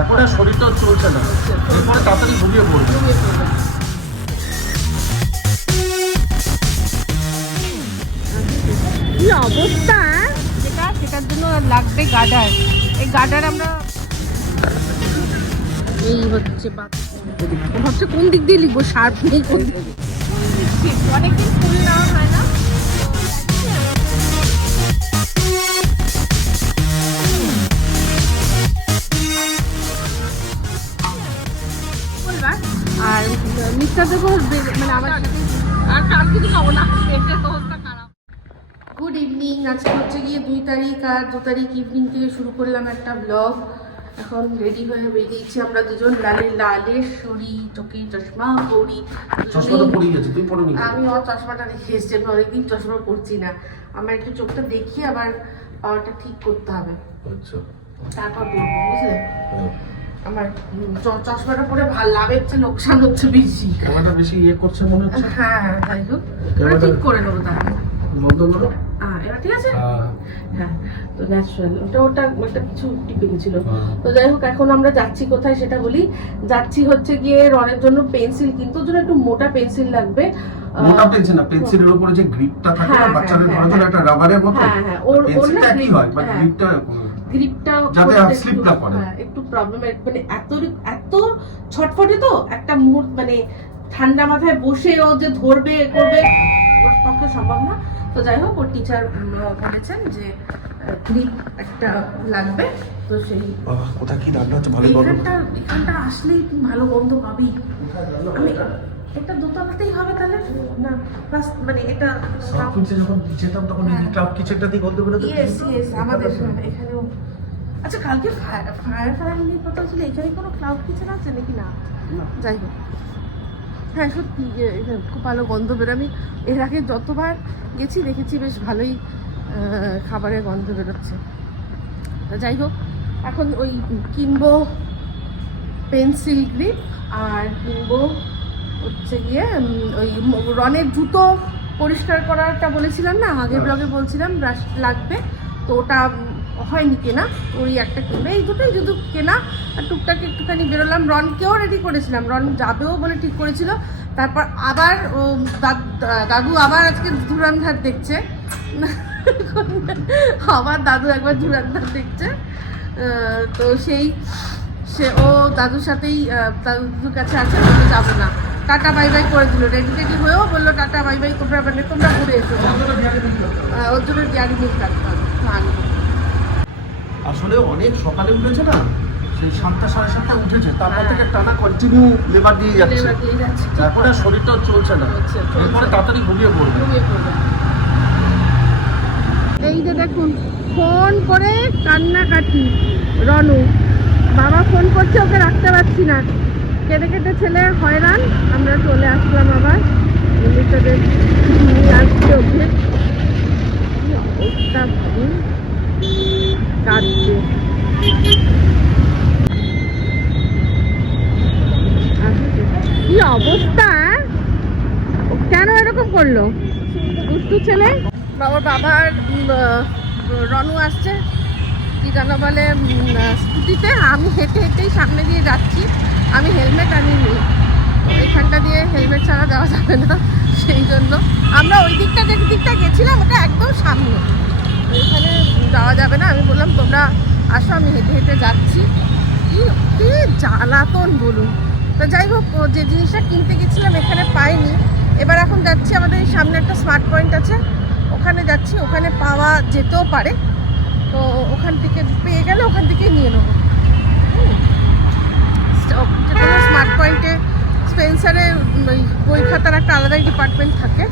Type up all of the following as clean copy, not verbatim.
এখন আর শরীরটাও চলছে না, এরপরে তাড়াতাড়ি ঘুমিয়ে পড়বে। কি অবস্থা, সেটার জন্য লাগবে গার্ডার। এই গার্ডার আমরা এই হচ্ছে ভাবছে কোন দিক দিয়ে লিখবো, শার্প নেই কোন দিক দিয়ে। অনেকদিন ফুল নেওয়া হয় না, আর মিস্টার দেখো মানে আমার সাথে আর কিছু খাবো না, পেটের অবস্থা খারাপ। গুড ইভিনিং, আজকে হচ্ছে গিয়ে 2 তারিখ, আর 2 তারিখ ইভিনিং থেকে শুরু করলাম একটা ব্লগ। এখন রেডি হয়ে বেরিয়েছি আমরা দুজন, লালেশ্বরী, চোখে চশমা পরি। আমি আমার চশমাটা রেখে এসেছি, আমি অনেকদিন চশমা পরছি না। আমার একটু চোখটা দেখিয়ে আবার পাওয়ারটা ঠিক করতে হবে, তারপর পরবো, বুঝলে? আমার চশমাটা পরে ভালো লাগে, লোকসান হচ্ছে বেশি, ক্যামেরাটা বেশি ইয়ে করছে মনে হচ্ছে। হ্যাঁ যাই হোক, ঠিক করে নেবো তাহলে। এবার ঠিক আছে। হ্যাঁ, তো ন্যাচারাল ওটা কিছু টিপে গেছিল। তো যাই হোক, এখন আমরা যাচ্ছি কোথায় সেটা বলি। যাচ্ছি হচ্ছে গিয়ে রনের জন্য পেন্সিল কিনতে, ওর জন্য একটু মোটা পেন্সিল লাগবে। মোটা পেন্সিল না, পেন্সিলের উপরে যে গ্রিপটা থাকে না বাচ্চাদের ধরার জন্য, একটা রাবারের মতো। হ্যাঁ, ওর না কি হয় বাট গ্রিপটা যাতে স্লিপ না করে, একটু প্রবলেম। মানে এত ছটফটে তো, একটা মুহূর্ত মানে ঠান্ডা মাথায় বসে ও যে ধরবে করবে ওর পক্ষে সম্ভব না। তো যাই হোক, ওর টিচার বলেছেন যে গ্রিপ একটা লাগবে। তো সেই কোথা কি রান্না হচ্ছে ভালো এখানটা আসলেই তুমি ভালো গন্ধ পাবি। আমি এটা দোতলাতেই হবে তাহলে না, প্লাস মানে এটা যখন যেতাম তখন এই ক্লাব কিচেনটা দিয়ে গন্ধ বেরোতো। ইয়েস আমাদের এখানেও। আচ্ছা, কালকে ফায়ার নিয়ে কথা ছিল, এখানে কোনো ক্লাউড কিচেন আছে নাকি? না, যাই হোক। হ্যাঁ সত্যি খুব ভালো গন্ধ বেরো। আমি এর আগে যতবার গেছি দেখেছি বেশ ভালোই খাবারের গন্ধ বেরোচ্ছে। তা যাই হোক, এখন ওই কিনবো পেন্সিল গ্রিপ, আর কিনবো হচ্ছে গিয়ে ওই রনের জুতো পরিষ্কার করাটা বলেছিলাম না, আগের ব্লগে বলছিলাম ব্রাশ লাগবে, তো ওটা হয়নি কেনা, ওই একটা কিনবে। এই দুটোই যদি কেনা, আর টুকটাক একটুখানি বেরোলাম। রনকেও রেডি করেছিলাম, রন যাবেও বলে ঠিক করেছিল। তারপর আবার দাদু আবার আজকে ধুরান্ধার দেখছে, আবার দাদু একবার ধুরান্ধার দেখছে। তো সে ও দাদুর সাথেই দাদুর কাছে আছে, বলে যাবো না, টাটা বাই বাই করে দিল। রেডি হয়েও বললো টাটা বাই বাই, তোমরা ঘুরে এসো। ওর জন্য ডিয়ারি মিল্ক রাখতে হবে, আনবো। আসলে অনেক সকালে উঠেছে না, সেই 7টা 7:30 উঠেছে, তারপর থেকে টানা কন্টিনিউ লেবার দিয়ে যাচ্ছে, তারপরে শরীরটাও চলছে না, এরপরে তাড়াতাড়ি ঘুমিয়ে পড়বে। এই যে দেখুন, ফোন করে কান্নাকাটি রনু, বাবা ফোন করছে, ওকে রাখতে পারছি না, কেঁদে কেটে ছেলে হয়রান। আমরা চলে আসলাম আবার, তাদের নিয়ে আসছে ওকে। কি অবস্থা ভাবুন, কাঁদছে। কি অবস্থা, কেন এরকম করলো দুষ্টু ছেলে? বাবার রনু আসছে, কি জানো বলে, স্কুটিতে। আমি হেঁটে হেঁটেই সামনে দিয়ে যাচ্ছি, আমি হেলমেট আনিনি, এখানটা দিয়ে হেলমেট ছাড়া যাওয়া যাবে না, সেই জন্য আমরা ওই দিকটা যে দিকটা গেছিলাম ওটা একদম সামনে, এখানে যাওয়া যাবে না। আমি বললাম তোমরা আসো, আমি হেঁটে হেঁটে যাচ্ছি। কি জ্বালাতন বলুন। তো যাই হোক, যে জিনিসটা কিনতে গেছিলাম এখানে পাইনি, এবার এখন যাচ্ছি আমাদের এই সামনে একটা স্মার্ট পয়েন্ট আছে, ওখানে যাচ্ছি, ওখানে পাওয়া যেতেও পারে। তো ওখান থেকে পেয়ে গেলে ওখান থেকেই নিয়ে নেবো। যে কোনো স্মার্ট পয়েন্টে স্পেন্সারে ওই বই খাতার একটা আলাদাই ডিপার্টমেন্ট থাকে,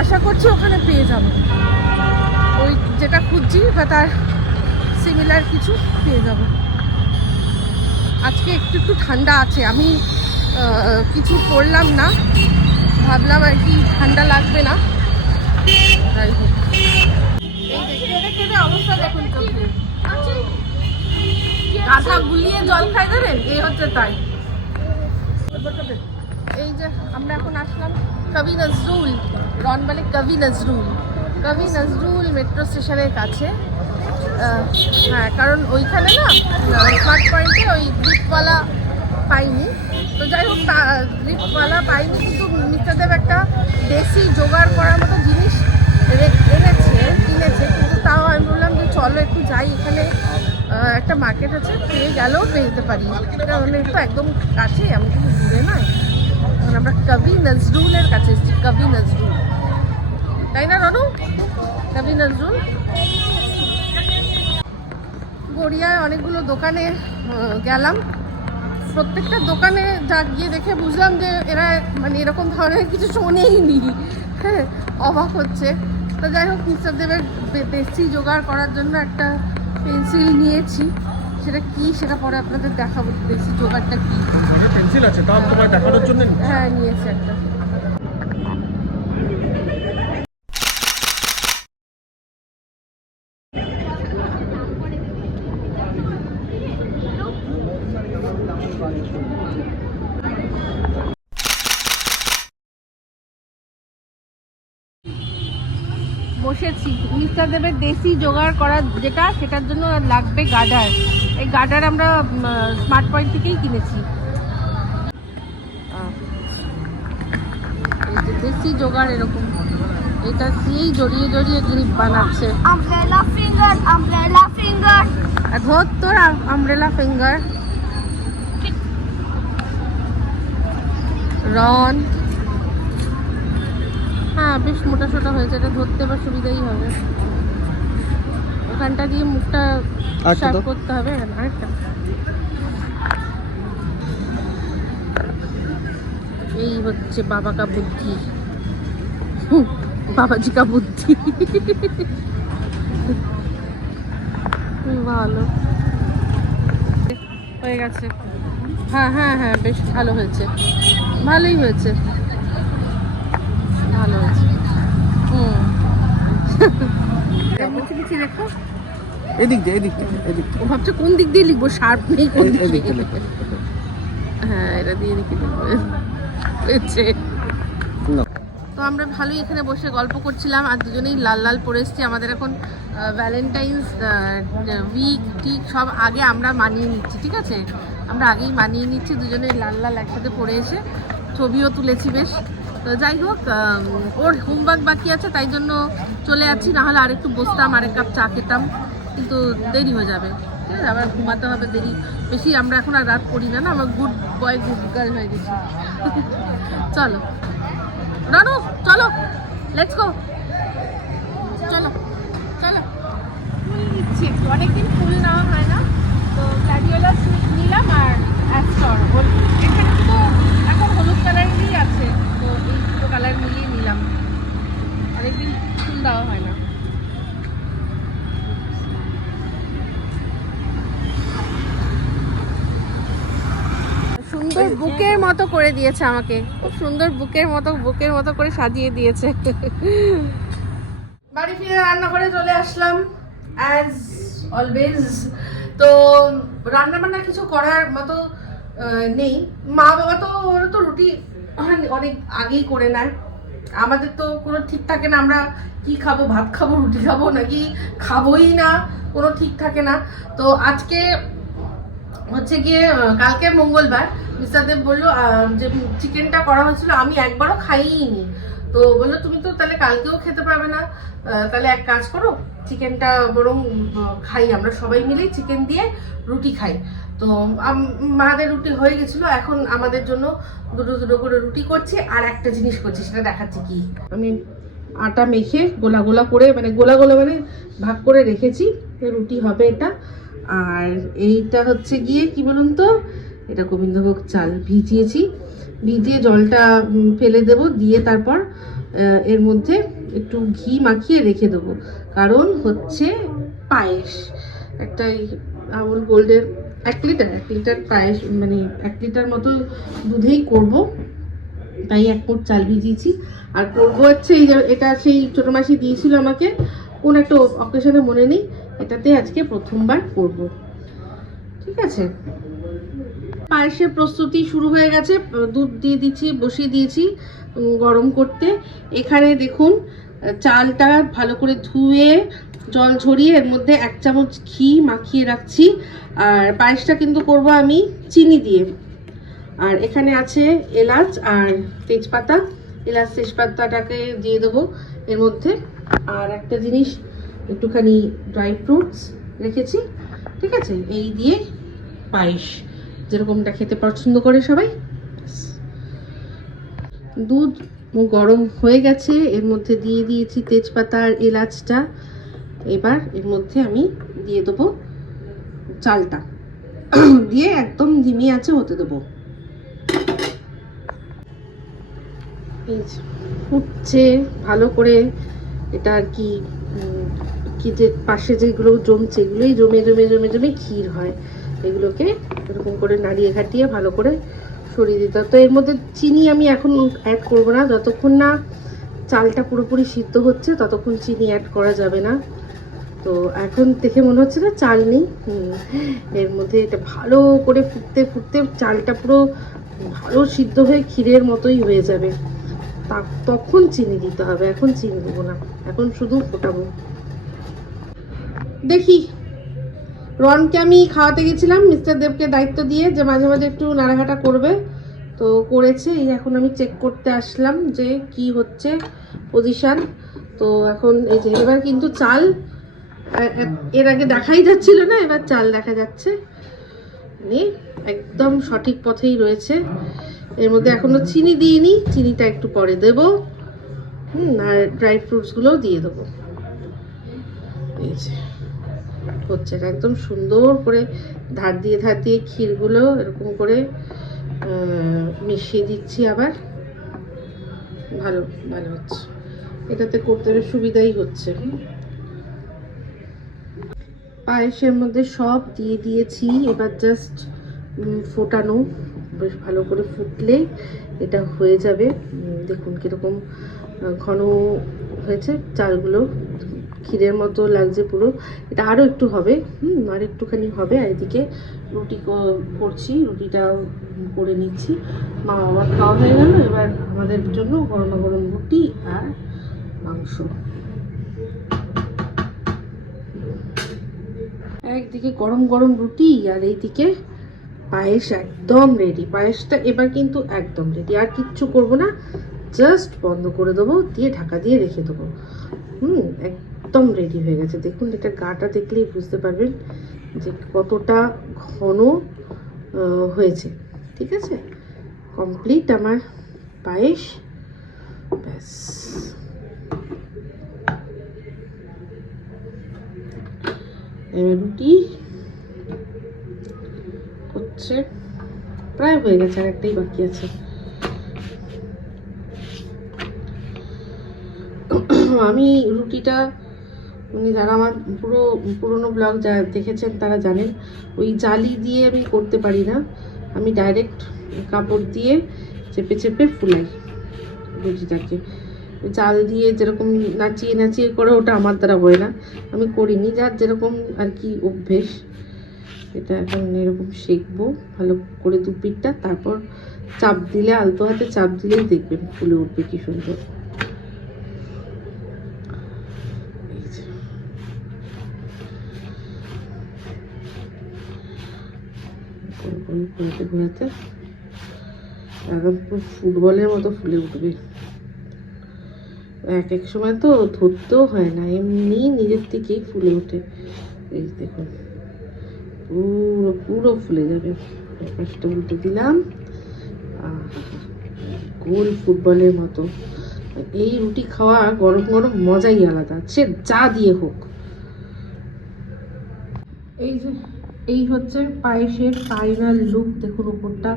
আশা করছি ওখানে পেয়ে যাবো। ওই যেটা খুঁজছি বা তার সিমিলার কিছু পেয়ে যাবো। আজকে একটু ঠান্ডা আছে, আমি কিছু পরলাম না, ভাবলাম আর কি ঠান্ডা লাগবে না। যাই হোক, অবস্থা দেখুন, গাধা গুলিয়ে জল খাই দেবেন, এই হচ্ছে তাই। এই যে আমরা এখন আসলাম কবি নজরুল, রন বলে কবি নজরুল মেট্রো স্টেশনের কাছে। হ্যাঁ, কারণ ওইখানে না স্মার্ট পয়েন্টে ওই ড্রিপওয়ালা পাইনি। তো যাই হোক, ড্রিপওয়ালা পাইনি, কিন্তু মিস্টার দেব একটা দেশি জোগাড় করার মতো জিনিস কিনেছে। কিন্তু তাও আমি বললাম যে চলো একটু যাই, এখানে একটা মার্কেট আছে, পেয়ে গেলেও পেতে পারি, কারণ একটু একদম কাছে, আমি কিন্তু দূরে নয়। এখন আমরা কবি নজরুলের কাছে এসেছি, কবি নজরুল, তাই না রনু? কবি নজরুল। গড়িয়ায় অনেকগুলো দোকানে গেলাম, প্রত্যেকটা দোকানে যা গিয়ে দেখে বুঝলাম যে এরা মানে এরকম ধরনের কিছু শোনেইনি। হ্যাঁ, অবাক হচ্ছে। তো যাই হোক, মিস্টার দেবের দেশি জোগাড় করার জন্য একটা পেন্সিল নিয়েছি, সেটা কি সেটা পরে আপনাদের দেখাবো, দেশি জোগাড়টা কি। পেন্সিল আছে, তাও তোমার দেখানোর জন্য? হ্যাঁ, নিয়েছি একটা। বসেছি, মিস্টার দেবের দেশি জোগাড় করা যেটা, সেটার জন্য লাগবে গার্ডার। এই গার্ডার আমরা স্মার্ট পয়েন্ট থেকেই কিনেছি। এই যে দেশি জোগাড় এরকম, এটা দিয়েই জড়িয়ে জড়িয়ে গ্রিপ বানাচ্ছে। Umbrella finger, umbrella finger. ধর তোর আমব্রেলা ফিঙ্গার। রন, হ্যাঁ বেশ মোটা সোটা হয়েছে, এটা ধরতে বা সুবিধাই হবে। ওখানটা দিয়ে মুখটা শার্প করতে হবে। আরেকটা, এই হচ্ছে বাবা কা বুদ্ধি, বাবাজি কা বুদ্ধি। ভালো হয়ে গেছে। হ্যাঁ হ্যাঁ হ্যাঁ, বেশ ভালো হয়েছে, ভালোই হয়েছে, ভালো হয়েছে। দেখো এদিক দিয়ে, এদিক দিয়ে, এদিক ও ভাবছে কোন দিক দিয়ে লিখবো, শার্প নেই কোন দিক দিয়ে। হ্যাঁ, এটা দিয়ে লিখে দেবো। তো আমরা ভালোই এখানে বসে গল্প করছিলাম, আর দুজনেই লাল লাল পরে এসছি। আমাদের এখন ভ্যালেন্টাইন্স উইক ঠিক সব আগে আমরা মানিয়ে নিচ্ছি, ঠিক আছে? আমরা আগেই মানিয়ে নিচ্ছি, দুজনেই লাল লাল একসাথে পরে এসে ছবিও তুলেছি বেশ। তো যাই হোক, ওর হোমওয়ার্ক বাকি আছে, তাই জন্য চলে যাচ্ছি, নাহলে আরেকটু বসতাম, আরেক কাপ চা খেতাম, কিন্তু দেরি হয়ে যাবে, ঠিক আছে? আবার ঘুমাতে হবে দেরি বেশি। আমরা এখন আর রাত করি না, আমরা গুড বয় গুড গার্ল হয়ে গেছি। চলো রানু, চলো, লেটস গো, চলো চলো। ফুল নিচ্ছি একটু, অনেকদিন ফুল নেওয়া হয় না, তো গ্ল্যাডিওলাস নিলাম আর অ্যাস্টর। এখানে তো এখন হলুদ কালারেরই আছে, তো এই দুটো কালার মিলিয়ে নিলাম, অনেকদিন ফুল দেওয়া হয় না। সুন্দর বুকের মতো করে দিয়েছে আমাকে, খুব সুন্দর বুকের মতো করে সাজিয়ে দিয়েছে। বাড়ি ফিরে রান্নাঘরে চলে আসলাম অ্যাজ অলওয়েজ। তো রান্না বান্না কিছু করার মতো নেই। মা বাবা তো ওরা তো রুটি অনেক আগেই করে নেয়, আমাদের তো কোনো ঠিক থাকে না, আমরা কি খাবো, ভাত খাবো, রুটি খাবো, নাকি খাবোই না, কোনো ঠিক থাকে না। তো আজকে হচ্ছে গিয়ে কালকে মঙ্গলবার, মিস্টার দেব বললো যে চিকেনটা করা হয়েছিল, আমি একবারও খাইনি। তো বললো তুমি তো তাহলে কালকেও খেতে পারবে না, তাহলে এক কাজ করো, চিকেনটা বরং খাই, আমরা সবাই মিলেই চিকেন দিয়ে রুটি খাই। তো মাদের রুটি হয়ে গেছিলো, এখন আমাদের জন্য দুটো দুটো করে রুটি করছি, আর একটা জিনিস করছি, সেটা দেখাচ্ছি কি। আমি আটা মেখে গোলা গোলা করে, মানে গোলা গোলা মানে ভাগ করে রেখেছি, রুটি হবে এটা। আর এইটা হচ্ছে গিয়ে কি বলুন তো, এটা গোবিন্দভোগ চাল ভিজিয়েছি, ভিজিয়ে জলটা ফেলে দেব, দিয়ে তারপর এর মধ্যে একটু ঘি মাখিয়ে রেখে দেবো, কারণ হচ্ছে পায়েস। একটা আমুল গোল্ডের 1 লিটার পায়েস, মানে 1 লিটার মতো দুধেই করব, তাই 1 মুঠ চাল ভিজিয়েছি। আর করবো হচ্ছে এই যে, এটা সেই ছোটো মাসি দিয়েছিল আমাকে, কোন একটা অকেশনে মনে নেই, এটাতে আজকে প্রথমবার করব, ঠিক আছে? পায়েসের প্রস্তুতি শুরু হয়ে গেছে, দুধ দিয়ে দিচ্ছি, বসিয়ে দিয়েছি গরম করতে। এখানে দেখুন চালটা ভালো করে ধুয়ে জল ঝরিয়ে এর মধ্যে 1 চামচ ঘি মাখিয়ে রাখছি। আর পায়েসটা কিন্তু করব আমি চিনি দিয়ে। আর এখানে আছে এলাচ আর তেজপাতা, এলাচ তেজপাতাটাকে দিয়ে দেবো এর মধ্যে। আর একটা জিনিস, একটুখানি ড্রাই ফ্রুটস রেখেছি, ঠিক আছে? এই দিয়ে পায়েস যেরকমটা খেতে পছন্দ করে সবাই। দুধ গরম হয়ে গেছে, এর মধ্যে দিয়ে দিয়েছি তেজপাতা আর এলাচটা। এবার এর মধ্যে আমি দিয়ে দেবো চালটা, দিয়ে একদম ধিমি আঁচে হতে দেবো। এই যে ফুটছে ভালো করে, এটা আর কি কি যে পাশে যেগুলো জমছে, এগুলোই জমে জমে জমে জমে ক্ষীর হয়। এগুলোকে এরকম করে নাড়িয়ে ঘাটিয়ে ভালো করে সরিয়ে দিতে হবে। তো এর মধ্যে চিনি আমি এখন অ্যাড করবো না, যতক্ষণ না চালটা পুরোপুরি সিদ্ধ হচ্ছে ততক্ষণ চিনি অ্যাড করা যাবে না। তো এখন দেখে মনে হচ্ছে না চাল নেই, এর মধ্যে এটা ভালো করে ফুটতে ফুটতে চালটা পুরো ভালো সিদ্ধ হয়ে ক্ষীরের মতোই হয়ে যাবে, তখন চিনি দিতে হবে। এখন চিনি দেবো না, এখন শুধু ফোটাবো। দেখি, রনকে আমি খাওয়াতে গেছিলাম মিস্টার দেবকে দায়িত্ব দিয়ে যে মাঝে মাঝে একটু নাড়াঘাটা করবে, তো করেছে। এই এখন আমি চেক করতে আসলাম যে কি হচ্ছে পজিশন। তো এখন এই যে এবার কিন্তু চাল, এর আগে দেখাই যাচ্ছিল না, এবার চাল দেখা যাচ্ছে, মানে একদম সঠিক পথেই রয়েছে। এর মধ্যে এখনো চিনি দিইনি, চিনিটা একটু পরে দেব। আর ড্রাই ফ্রুটসগুলোও দিয়ে দেবো। এই যে হচ্ছে একদম সুন্দর করে ধার দিয়ে ক্ষীরগুলো এরকম করে মিশিয়ে দিচ্ছি। আবার ভালো ভালো হচ্ছে, এটাতে করতে সুবিধাই হচ্ছে। পায়েসের মধ্যে সব দিয়ে দিয়েছি, এবার জাস্ট ফোটানো, বেশ ভালো করে ফুটলে এটা হয়ে যাবে। দেখুন কীরকম ঘন হয়েছে চালগুলো, ক্ষীরের মতো লাগছে পুরো। এটা আরও একটু হবে, আর একটুখানি হবে। আর এদিকে রুটি করছি, রুটিটাও করে নিচ্ছি। মা বাবার খাওয়া হয়ে গেল, এবার আমাদের জন্য গরম গরম রুটি আর মাংস। একদিকে গরম গরম রুটি আর এইদিকে পায়েস একদম রেডি। পায়েসটা এবার কিন্তু একদম রেডি, আর কিচ্ছু করব না, জাস্ট বন্ধ করে দেবো, দিয়ে ঢাকা দিয়ে রেখে দেবো। একদম রেডি হয়ে গেছে। দেখুন এটা গাটা দেখলেই বুঝতে পারবেন যে কতটা ঘন হয়েছে। ঠিক আছে, কমপ্লিট আমার পায়েস। ব্যাস, রুটি হচ্ছে প্রায় হয়ে গেছে, আর একটাই বাকি আছে। আমি রুটিটা, মানে যারা আমার পুরোনো ব্লগ যারা দেখেছেন তারা জানেন, ওই জালি দিয়ে আমি করতে পারি না। আমি ডাইরেক্ট কাপড় দিয়ে চেপে চেপে ফুলাই রুটিটাকে। জাল দিয়ে যেরকম নাচিয়ে নাচিয়ে করে, ওটা আমার দ্বারা হয় না, আমি করিনি। যার যেরকম আর কি অভ্যেস। এটা এখন এরকম সেঁকবো ভালো করে দুপিঠটা, তারপর চাপ দিলে, আলতো হাতে চাপ দিলেই দেখবেন ফুলে উঠবে কি সুন্দর। ঘুরাতে ঘুরাতে একদম পুরো ফুটবলের মতো ফুলে উঠবে। এক এক সময় তো ধরতেও হয় না, এমনি নিজের থেকেই ফুলে ওঠে। এই দেখুন পুরো পুরো ফুলে যাবে। পাঁচটা উল্টে দিলাম, গোল ফুটবলের মতো। এই রুটি খাওয়া গরম গরম মজাই আলাদা, সে যা দিয়ে হোক। এই যে এই হচ্ছে পায়েসের ফাইনাল লুক। দেখুন উপরটা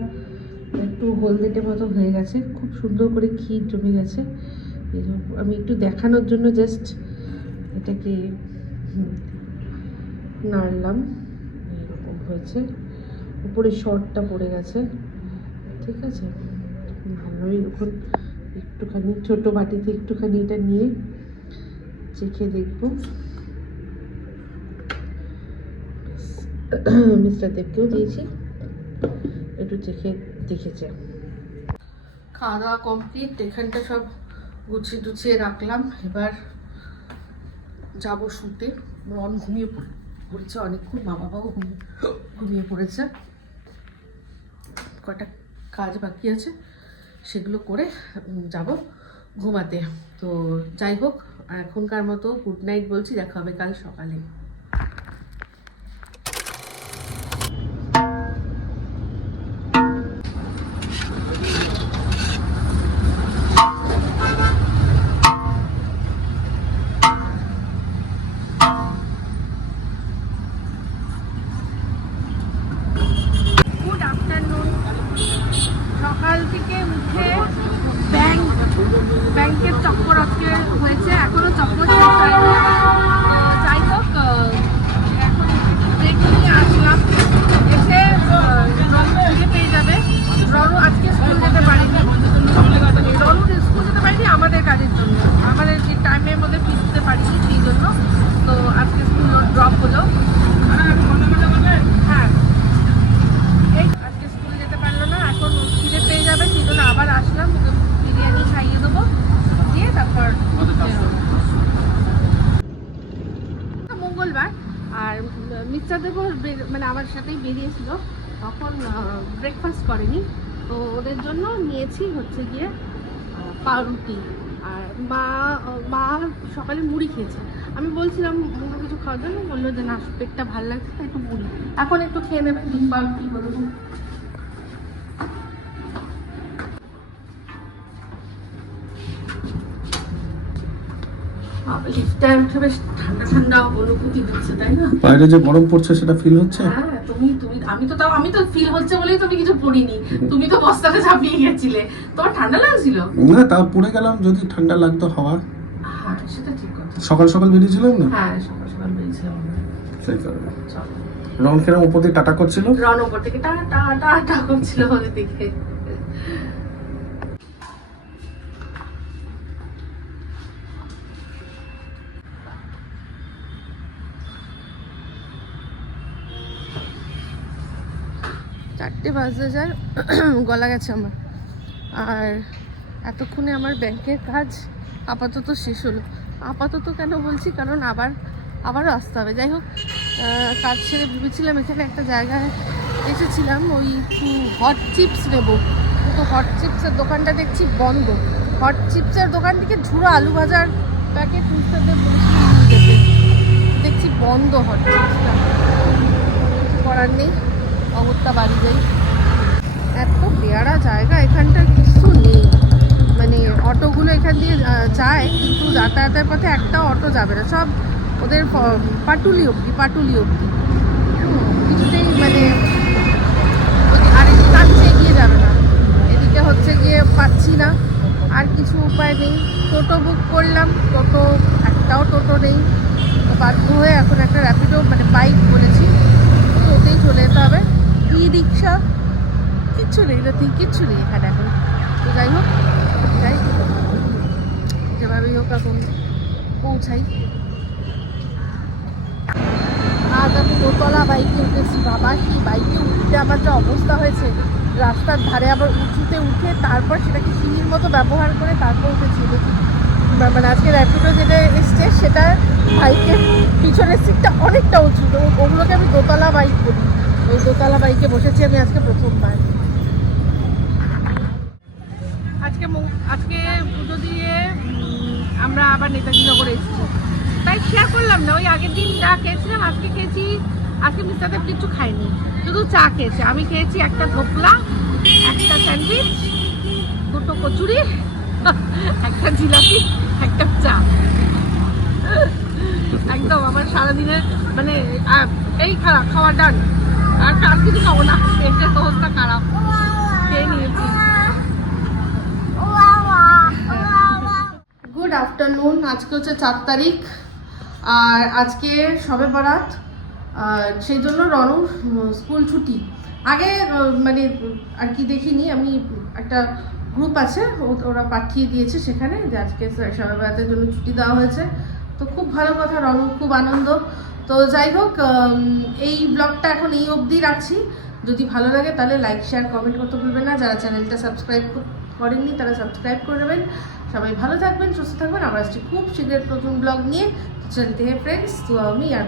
একটু হলদেটে মতো হয়ে গেছে, খুব সুন্দর করে ক্ষীর জমে গেছে। এই যে আমি একটু দেখানোর জন্য জাস্ট এটাকে নাড়লাম, এরকম হয়েছে। উপরে শর্টটা পড়ে গেছে, ঠিক আছে। ভালোই এখন একটুখানি ছোট বাটিতে একটুখানি এটা নিয়ে চেখে দেখবো। মিস্টার দেবকেও দিয়েছি, একটু চেখে দেখেছে। খাওয়া দাওয়া কমপ্লিট, এখানটা সব গুছিয়ে টুছিয়ে রাখলাম। এবার যাবো শুতে। রন ঘুমিয়ে পড়েছে অনেকক্ষণ, মা বাবাও ঘুমিয়ে পড়েছে। কটা কাজ বাকি আছে, সেগুলো করে যাব ঘুমাতে। তো যাই হোক, এখনকার মতো গুড নাইট বলছি, দেখা হবে কাল সকালে। Good afternoon. সকাল থেকে উঠে ব্যাংকের চক্কর আজকে হয়েছে, এখনো চক্কর শেষ হয়নি। যাই হোক, এখন ব্রেক নিয়ে আসলাম। এসে ফিরে পেয়ে যাবে। রনু আজকে স্কুল যেতে পারিনি, রনু স্কুল যেতে পারিনি আমাদের কাজের জন্য, আমাদের যে টাইমের মধ্যে ফিরতে পারিনি সেই জন্য। তো আজকে স্কুল ড্রপ হলো। হ্যাঁ, এই আজকে স্কুলে যেতে পারলো না, এখন ফিরে পেয়ে যাবে সেই জন্য আবার আসলাম। বিরিয়ানি খাইয়ে দেবো, দিয়ে তারপর মঙ্গলবার। আর মিস্টার দেবো মানে আমার সাথেই বেরিয়েছিল, তখন ব্রেকফাস্ট করেনি, তো ওদের জন্য নিয়েছি হচ্ছে গিয়ে পাউরুটি। আর মা সকালে মুড়ি খেয়েছে। আমি বলছিলাম অন্য কিছু খাওয়ার জন্য, বললো যে না পেটটা ভালো লাগছে তাই একটু মুড়ি। এখন একটু খেয়ে নেবে ডিম পাউরুটি বলবো। লিফটে উঠে বেশ ঠান্ডা ঠান্ডা অনুভূতি হচ্ছে, তাই না? বাইরে যে গরম পড়ছে সেটা ফিল হচ্ছে। হ্যাঁ, আমি তো ফিল হচ্ছে বলেই তুমি কিছু পড়িনি। তুমি তো বস্তাটা চাপিয়ে গেছিলে, তোমার ঠান্ডা লাগছিল না, তাও পড়ে গেলাম, যদি ঠান্ডা লাগতো হাওয়া। হ্যাঁ, সেটা ঠিক কথা। সকাল সকাল বেরিয়েছিলাম না, হ্যাঁ, সকাল সকাল বেরিয়েছিলাম। সেই কারণে। রন কেরম উপর দিয়ে টাটা করছিল, রন ওপর থেকে টা করছিল ওদের দিকে। চারটে বাজে যায়, গলা গেছে আমার। আর এতক্ষণে আমার ব্যাংকের কাজ আপাতত শেষ হলো। আপাতত কেন বলছি, কারণ আবারও আসতে হবে। যাই হোক, কাজ ছেড়ে ভেবেছিলাম এখানে একটা জায়গায় এসেছিলাম ওই হট চিপস নেবো, কিন্তু হট চিপসের দোকানটা দেখছি বন্ধ। হট চিপসের দোকান থেকে ঝুড়ো আলু ভাজার প্যাকেট মিস্টারদের বলেছিলাম নিয়ে যেতে, দেখছি বন্ধ হট চিপসটা। কিছু করার নেই, অগত্যা বাড়ি যাই। এত বেয়ারা জায়গা, এখানটার কিছু নেই। মানে অটোগুলো এখান দিয়ে যায়, কিন্তু যাতায়াতের পথে একটা অটো যাবে না, সব ওদের পাটুলি অবধি কিছুতেই মানে আরেকটু কাছে এগিয়ে যাবে না। এদিকে হচ্ছে গিয়ে পাচ্ছি না, আর কিছু উপায় নেই। টোটো বুক করলাম, একটাও টোটো নেই। বাধ্য হয়ে এখন একটা র্যাপিডো মানে বাইক বলেছি, তো ওতেই চলে যেতে হবে। ই রিক্সা কিচ্ছু নেই, কিচ্ছু নেই এখানে এখন। তো যাই হোক, যেভাবেই হোক এখন পৌঁছাই। আজ আমি দোতলা বাইকে উঠেছি। বাবা, কি বাইকে উঠতে আমার যা অবস্থা হয়েছে, রাস্তার ধারে আবার উঁচুতে উঠে তারপর সেটাকে সিঁড়ির মতো ব্যবহার করে তারপর উঠেছি। মানে আজকে র্যাপিডো যেটা এসছে সেটা বাইকের পিছনের সিটটা অনেকটা উঁচু, তো ওগুলোকে আমি দোতলা বাইক বলি। ওই দোতলা বাইকে বসেছি আমি আজকে প্রথমবার। আজকে পুজো দিয়ে আমরা আবার নেতাজি নগরে এসেছি, তাই শেয়ার করলাম না। ওই আগের দিন যা খেয়েছিলাম আজকে খেয়েছি। আজকে মিস্টারদেব কিছু খাইনি, শুধু চা খেয়েছে। আমি খেয়েছি একটা ধোকলা, একটা স্যান্ডউইচ, দুটো কচুরি, একটা জিলাপি, একটা চা। একদম আমার সারাদিনের মানে এই খাওয়া ডান। আর কিছু খাবো না, পেটের অবস্থা খারাপ, খেয়ে নিয়েছি। Good afternoon. আজকে হচ্ছে 4 তারিখ, আর আজকে শবে বরাত, সেই জন্য রনু স্কুল ছুটি। আগে মানে আর কি দেখিনি আমি, একটা গ্রুপ আছে ওরা পাঠিয়ে দিয়েছে সেখানে যে আজকে শবে বরাতের জন্য ছুটি দেওয়া হয়েছে। তো খুব ভালো কথা, রনু খুব আনন্দ। তো যাই হোক, এই ব্লগটা এখন এই অবধি রাখছি। যদি ভালো লাগে তাহলে লাইক শেয়ার কমেন্ট করতে ভুলবেন না। যারা চ্যানেলটা সাবস্ক্রাইব করেননি তারা সাবস্ক্রাইব করে নেবেন। সবাই ভালো থাকবেন, সুস্থ থাকবেন। আমরা আসছি খুব শীঘ্র নতুন ব্লগ নিয়ে। চলতে হে ফ্রেন্ডস, তো আমি আর